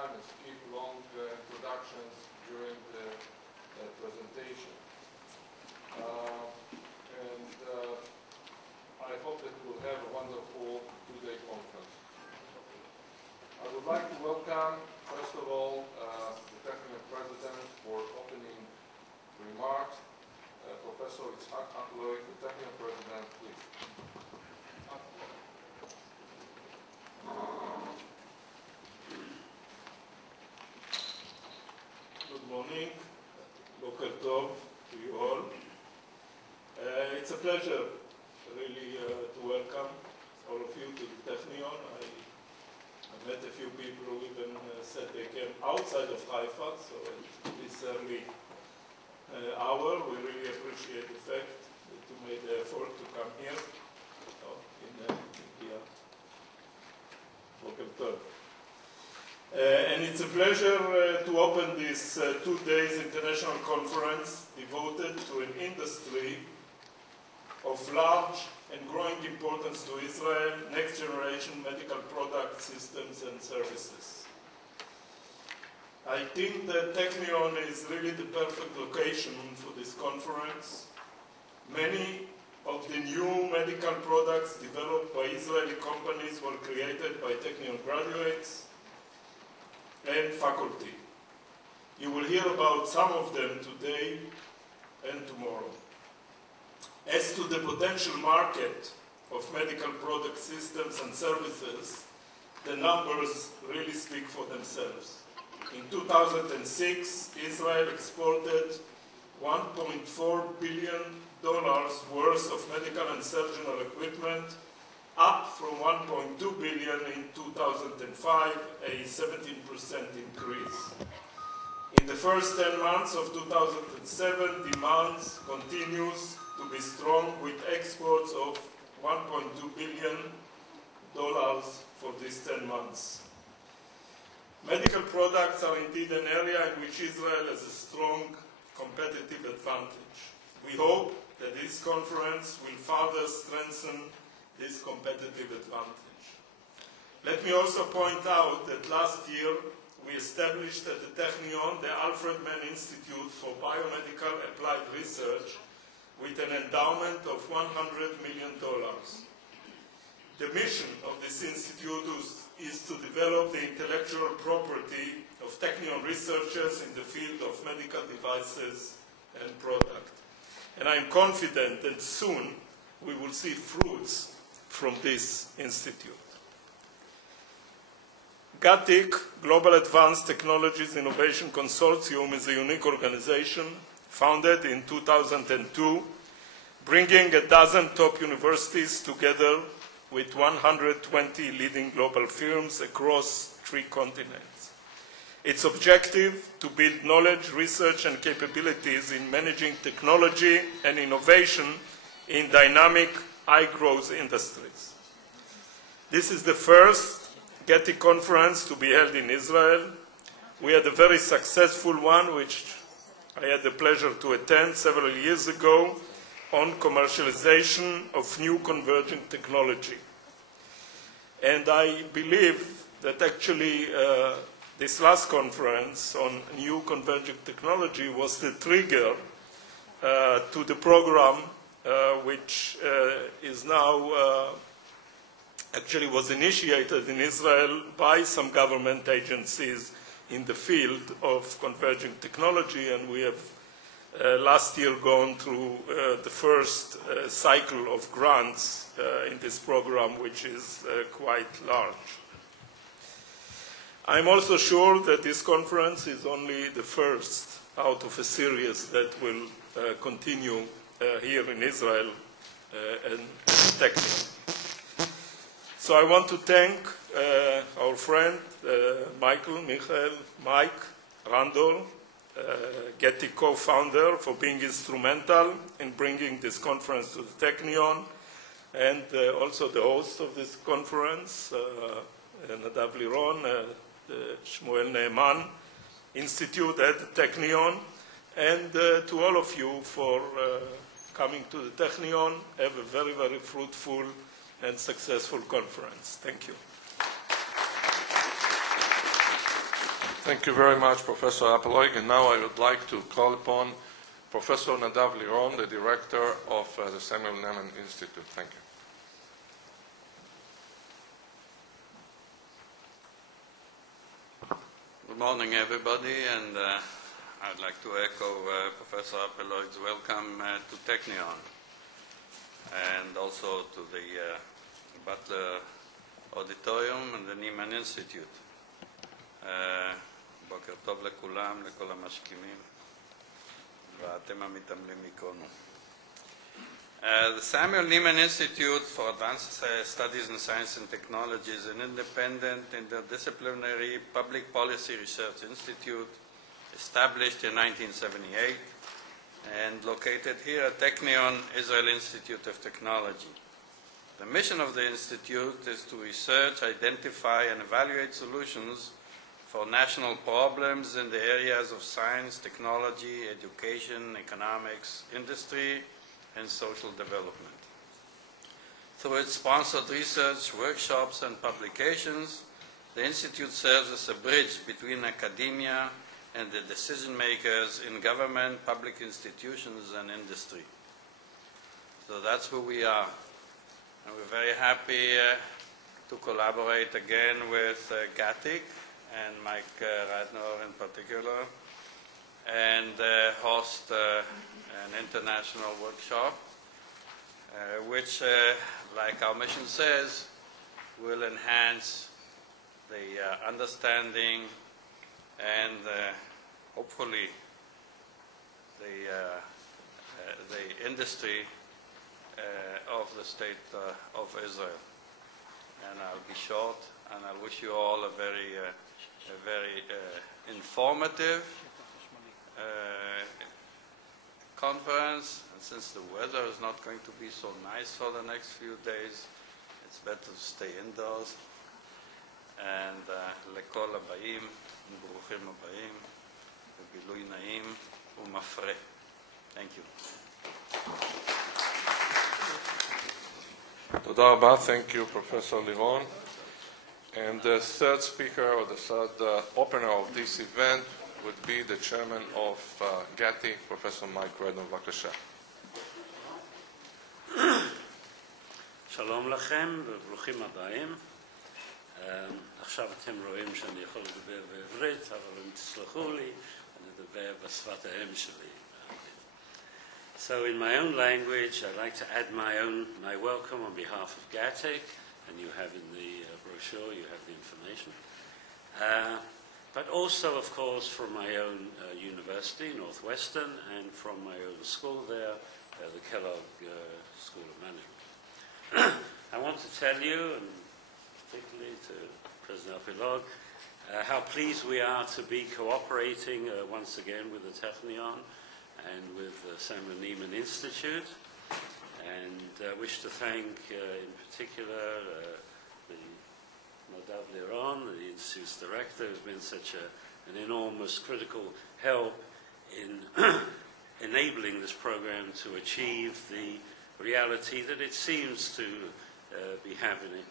time and skip long introductions during the presentation. I hope that we'll have a wonderful two-day conference. I would like to welcome, first of all, the Technion President for opening remarks, Professor Yitzhak Apeloig, the Technion President, please. Good morning. Boker Tov to you all. It's a pleasure, really, to welcome all of you to the Technion. I met a few people who even said they came outside of Haifa, so at this early hour, we really appreciate the fact that you made the effort to come here in India. Boker Tov. And it's a pleasure to open this 2 days international conference devoted to an industry of large and growing importance to Israel, next generation medical product systems and services. I think that Technion is really the perfect location for this conference. Many of the new medical products developed by Israeli companies were created by Technion graduates and faculty. You will hear about some of them today and tomorrow. As to the potential market of medical product systems and services, the numbers really speak for themselves. In 2006, Israel exported $1.4 billion worth of medical and surgical equipment, up from $1.2 billion in 2005, a 17% increase. In the first 10 months of 2007, demand continues to be strong with exports of $1.2 billion for these 10 months. Medical products are indeed an area in which Israel has a strong competitive advantage. We hope that this conference will further strengthen this competitive advantage. Let me also point out that last year we established at the Technion the Alfred Mann Institute for Biomedical Applied Research with an endowment of $100 million. The mission of this institute is to develop the intellectual property of Technion researchers in the field of medical devices and products. And I am confident that soon we will see fruits from this institute. GATIC, Global Advanced Technologies Innovation Consortium, is a unique organization founded in 2002, bringing a dozen top universities together with 120 leading global firms across 3 continents. Its objective to build knowledge, research, and capabilities in managing technology and innovation in dynamic, high-growth industries. This is the first GATIC conference to be held in Israel. We had a very successful one, which I had the pleasure to attend several years ago, on commercialization of new converging technology. And I believe that actually this last conference on new converging technology was the trigger to the program which is now actually was initiated in Israel by some government agencies in the field of converging technology, and we have last year gone through the first cycle of grants in this program, which is quite large. I'm also sure that this conference is only the first out of a series that will continue here in Israel and Technion. So I want to thank our friend Mike Radnor, GATIC co-founder, for being instrumental in bringing this conference to the Technion, and also the host of this conference, Nadav, Liron, the Shmuel Ne'eman Institute at the Technion, and to all of you for coming to the Technion. Have a very, very fruitful and successful conference. Thank you. Thank you very much, Professor Apeloig. And now I would like to call upon Professor Nadav Liron, the director of the Samuel Neiman Institute. Thank you. Good morning, everybody, and I'd like to echo Professor Apeloig's welcome to Technion and also to the Butler Auditorium and the Neiman Institute. בוקר טוב לכולם, לכל המשכימים, ואתם המתעמלים מכונו. The Samuel Neiman Institute for Advanced Studies in Science and Technology is an independent, interdisciplinary public policy research institute established in 1978 and located here at Technion, Israel Institute of Technology. The mission of the institute is to research, identify, and evaluate solutions for national problems in the areas of science, technology, education, economics, industry, and social development. Through its sponsored research, workshops, and publications, the Institute serves as a bridge between academia and the decision makers in government, public institutions, and industry. So that's who we are. And we're very happy to collaborate again with GATIC and Mike Radnor in particular, and host an international workshop, which, like our mission says, will enhance the understanding and hopefully the industry of the state of Israel. And I'll be short, and I wish you all a very informative conference. And since the weather is not going to be so nice for the next few days, it's better to stay indoors. And לכל הבאים, ברוכים הבאים, ובילוי נעים ומפרה. Thank you. תודה רבה. Thank you, Professor Liron. And the third speaker, or the third opener of this event, would be the chairman of GATIC, Professor Mike Radnor. בבקשה. שלום לכם וברוכים הבאים. עכשיו אתם רואים שאני יכול לדבר בעברית, אבל אם תסלחו לי, אני אדבר בשפת האם שלי. So in my own language, I'd like to add my welcome on behalf of GATIC, and you have in the brochure, you have the information. But also, of course, from my own university, Northwestern, and from my own school there, the Kellogg School of Management. I want to tell you, and particularly to President Apeloig, how pleased we are to be cooperating once again with the Technion and with the Samuel Neiman Institute, and wish to thank in particular the Nadav Liron, the Institute's director, who's been such an enormous critical help in enabling this program to achieve the reality that it seems to be having.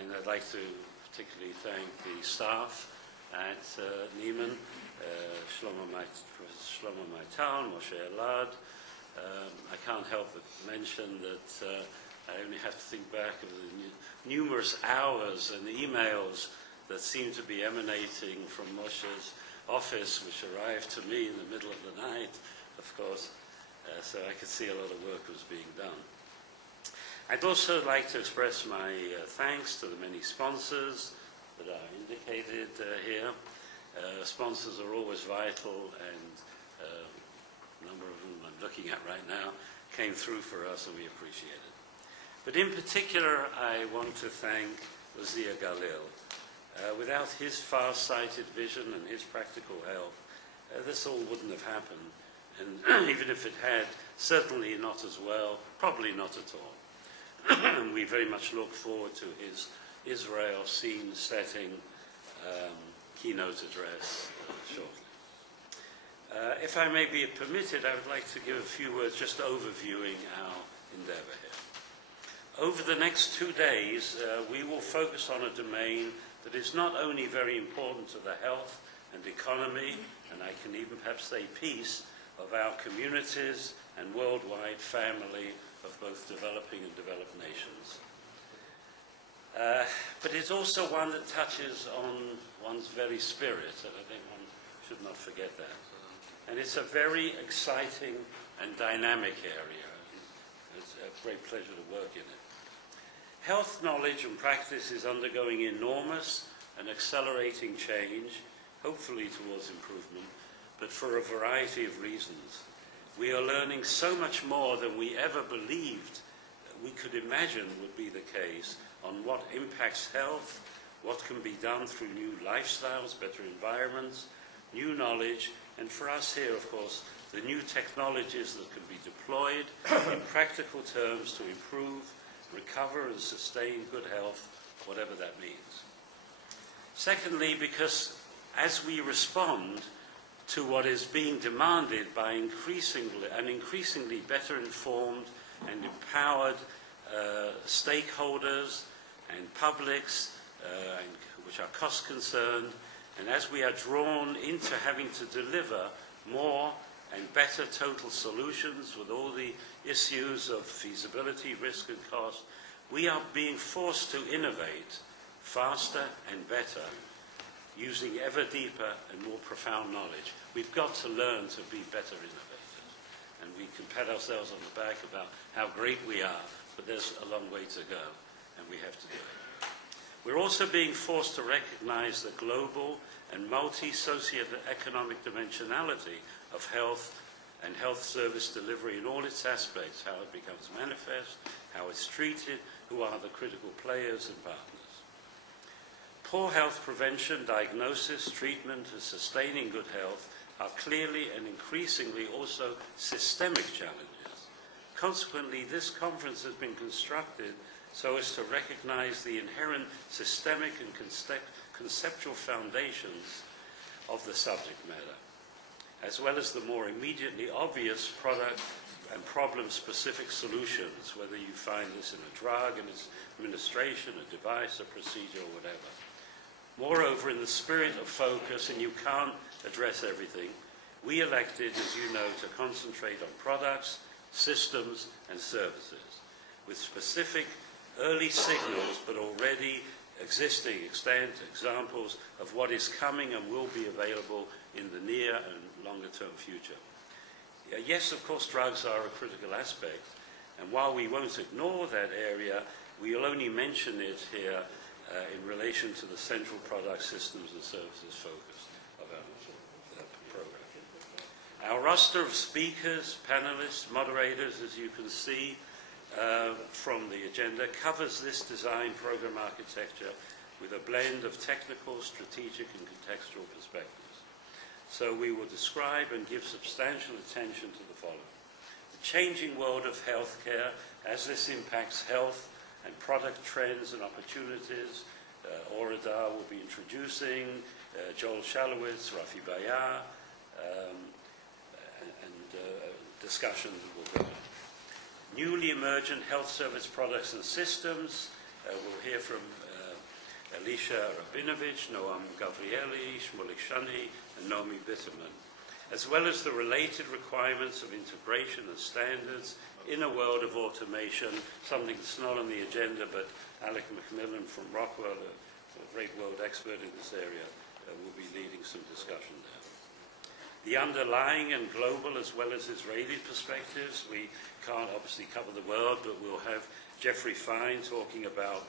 And I'd like to particularly thank the staff at Neiman, Shlomo Maital, Moshe Elad. I can't help but mention that I only have to think back of the numerous hours and emails that seem to be emanating from Moshe's office, which arrived to me in the middle of the night, of course, so I could see a lot of work was being done. I'd also like to express my thanks to the many sponsors that are indicated here. Sponsors are always vital, and a number of them I'm looking at right now came through for us, and we appreciate it. But in particular, I want to thank Uzziah Galil. Without his far-sighted vision and his practical help, this all wouldn't have happened. And even if it had, certainly not as well, probably not at all. And we very much look forward to his Israel scene-setting keynote address shortly. If I may be permitted, I would like to give a few words just overviewing our endeavor here. Over the next 2 days, we will focus on a domain that is not only very important to the health and economy, and I can even perhaps say peace, of our communities and worldwide family of both developing and developed nations. But it's also one that touches on one's very spirit, and I think one should not forget that. And it's a very exciting and dynamic area. It's a great pleasure to work in it. Health knowledge and practice is undergoing enormous and accelerating change, hopefully towards improvement, but for a variety of reasons. We are learning so much more than we ever believed we could imagine would be the case on what impacts health, what can be done through new lifestyles, better environments, new knowledge, and for us here, of course, the new technologies that can be deployed in practical terms to improve, recover and sustain good health, whatever that means. Secondly, because as we respond to what is being demanded by increasingly better informed and empowered stakeholders and publics, which are cost concerned, and as we are drawn into having to deliver more and better total solutions with all the issues of feasibility, risk and cost, we are being forced to innovate faster and better, using ever deeper and more profound knowledge. We've got to learn to be better innovators. And we can pat ourselves on the back about how great we are, but there's a long way to go, and we have to do it. We're also being forced to recognize the global and multi-socioeconomic dimensionality of health and health service delivery in all its aspects, how it becomes manifest, how it's treated, who are the critical players and partners. Poor health prevention, diagnosis, treatment, and sustaining good health are clearly and increasingly also systemic challenges. Consequently, this conference has been constructed so as to recognize the inherent systemic and conceptual foundations of the subject matter, as well as the more immediately obvious product and problem-specific solutions, whether you find this in a drug and its administration, a device, a procedure, or whatever. Moreover, in the spirit of focus, and you can't address everything, we elected, as you know, to concentrate on products, systems, and services, with specific early signals, but already existing examples of what is coming and will be available in the near and longer-term future. Yes, of course, drugs are a critical aspect, and while we won't ignore that area, we'll only mention it here in relation to the central product systems and services focus of our program. Our roster of speakers, panelists, moderators, as you can see from the agenda, covers this design program architecture with a blend of technical, strategic, and contextual perspectives. So we will describe and give substantial attention to the following. The changing world of healthcare as this impacts health and product trends and opportunities. Oradar will be introducing, Joel Shalowitz, Rafi Bayar, and discussion will go on. Newly emergent health service products and systems. We'll hear from Alicia Rabinovich, Noam Gavrieli, Shmulik Shani, and Naomi Bitterman, as well as the related requirements of integration and standards in a world of automation, something that's not on the agenda, but Alec Macmillan from Rockwell, a great world expert in this area, will be leading some discussion there. The underlying and global as well as Israeli perspectives, we can't obviously cover the world, but we'll have Jeffrey Fine talking about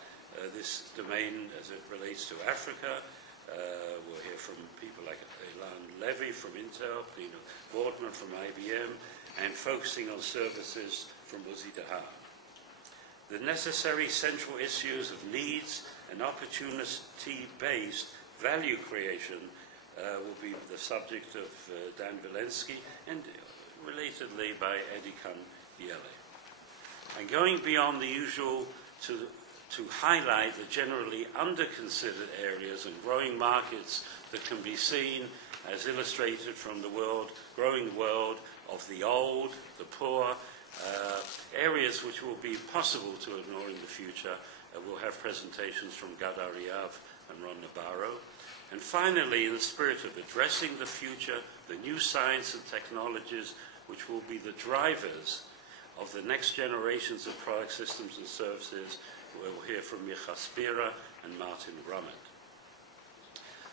this domain as it relates to Africa. We'll hear from people like Ilan Levy from Intel, Dina Boardman from IBM, and focusing on services from Uzi Dahar. The necessary central issues of needs and opportunity-based value creation will be the subject of Dan Vilensky and relatedly by Eddie Kan-Yele. And going beyond the usual to highlight the generally under-considered areas and growing markets that can be seen as illustrated from the growing world of the old, the poor, areas which will be possible to ignore in the future. We'll have presentations from Gad Ariav and Ron Nabarro. And finally, in the spirit of addressing the future, the new science and technologies which will be the drivers of the next generations of product systems and services, we'll hear from Micha Spira and Martin Grummett.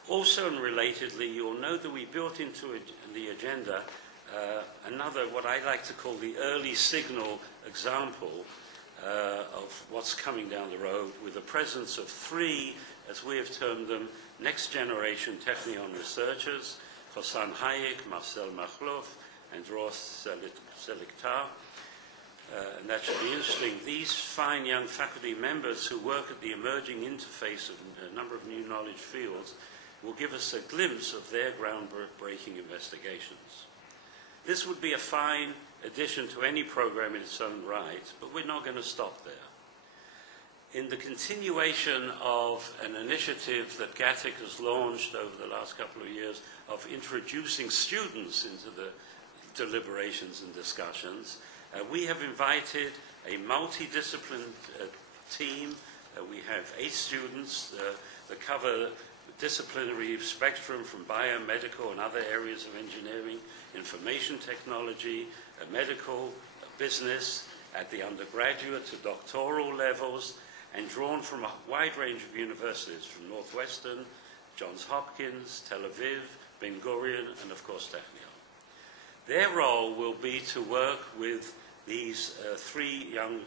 Also, and relatedly, you'll know that we built into the agenda another, what I like to call the early signal example of what's coming down the road, with the presence of 3, as we have termed them, next generation Technion researchers, Hosan Hayek, Marcel Machlouf, and Ross Selectar. And that should be interesting. These fine young faculty members who work at the emerging interface of a number of new knowledge fields will give us a glimpse of their groundbreaking investigations. This would be a fine addition to any program in its own right, but we're not going to stop there. In the continuation of an initiative that GATIC has launched over the last couple of years of introducing students into the deliberations and discussions, we have invited a multidisciplined team. We have 8 students that cover disciplinary spectrum from biomedical and other areas of engineering, information technology, medical, business, at the undergraduate to doctoral levels, and drawn from a wide range of universities, from Northwestern, Johns Hopkins, Tel Aviv, Ben Gurion, and of course Technion. Their role will be to work with these 3 young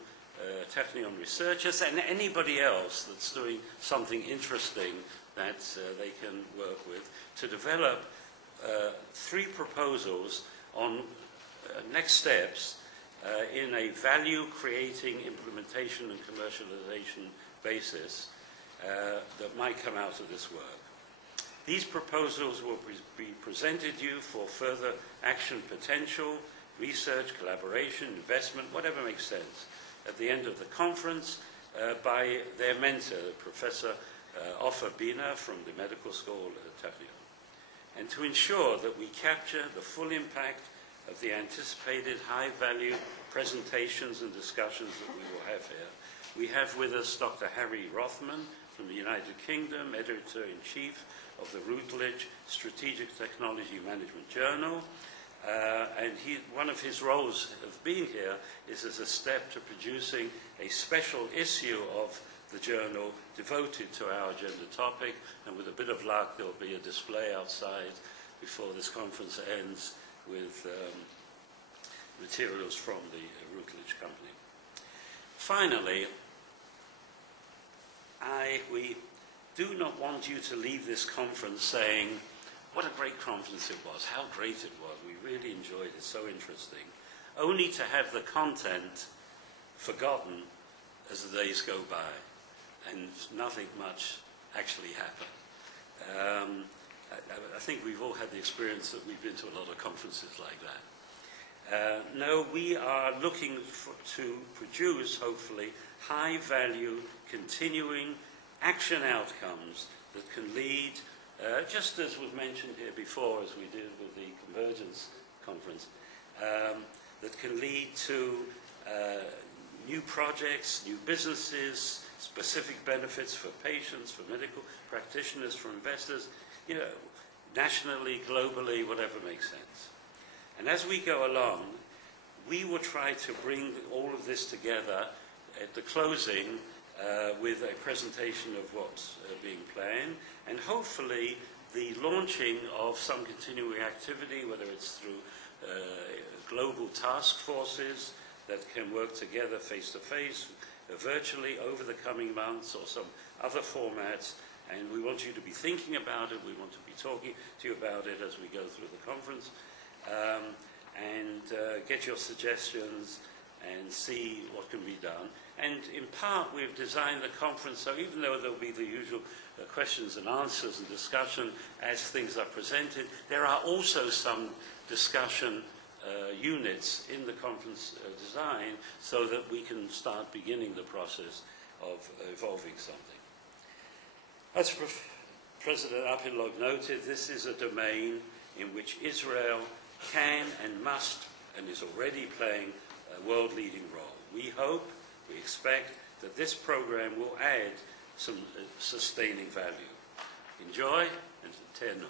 Technion researchers and anybody else that's doing something interesting that they can work with, to develop 3 proposals on next steps in a value-creating implementation and commercialization basis that might come out of this work. These proposals will be presented to you for further action potential, research, collaboration, investment, whatever makes sense, at the end of the conference by their mentor, Professor Ofer Bina from the Medical School at Technion. And to ensure that we capture the full impact of the anticipated high-value presentations and discussions that we will have here, we have with us Dr. Harry Rothman from the United Kingdom, Editor-in-Chief of the Routledge Strategic Technology Management Journal. And one of his roles of being here is as a step to producing a special issue of the journal devoted to our agenda topic, and with a bit of luck there will be a display outside before this conference ends with materials from the Routledge company. Finally, we do not want you to leave this conference saying, what a great conference it was, how great it was, we really enjoyed it, so interesting, only to have the content forgotten as the days go by and nothing much actually happened. I think we've all had the experience that we've been to a lot of conferences like that. No, we are looking to produce, hopefully, high-value, continuing action outcomes that can lead, just as was mentioned here before, as we did with the Convergence Conference, that can lead to new projects, new businesses, specific benefits for patients, for medical practitioners, for investors, you know, nationally, globally, whatever makes sense. And as we go along, we will try to bring all of this together at the closing with a presentation of what's being planned, and hopefully the launching of some continuing activity, whether it's through global task forces that can work together face-to-face, virtually over the coming months, or some other formats. And we want you to be thinking about it. We want to be talking to you about it as we go through the conference, and get your suggestions and see what can be done. And in part, we've designed the conference so even though there'll be the usual questions and answers and discussion as things are presented, there are also some discussion units in the conference design so that we can start beginning the process of evolving something. As President Apeloig noted, this is a domain in which Israel can and must and is already playing a world-leading role. We hope, we expect that this program will add some sustaining value. enjoy and תהנו.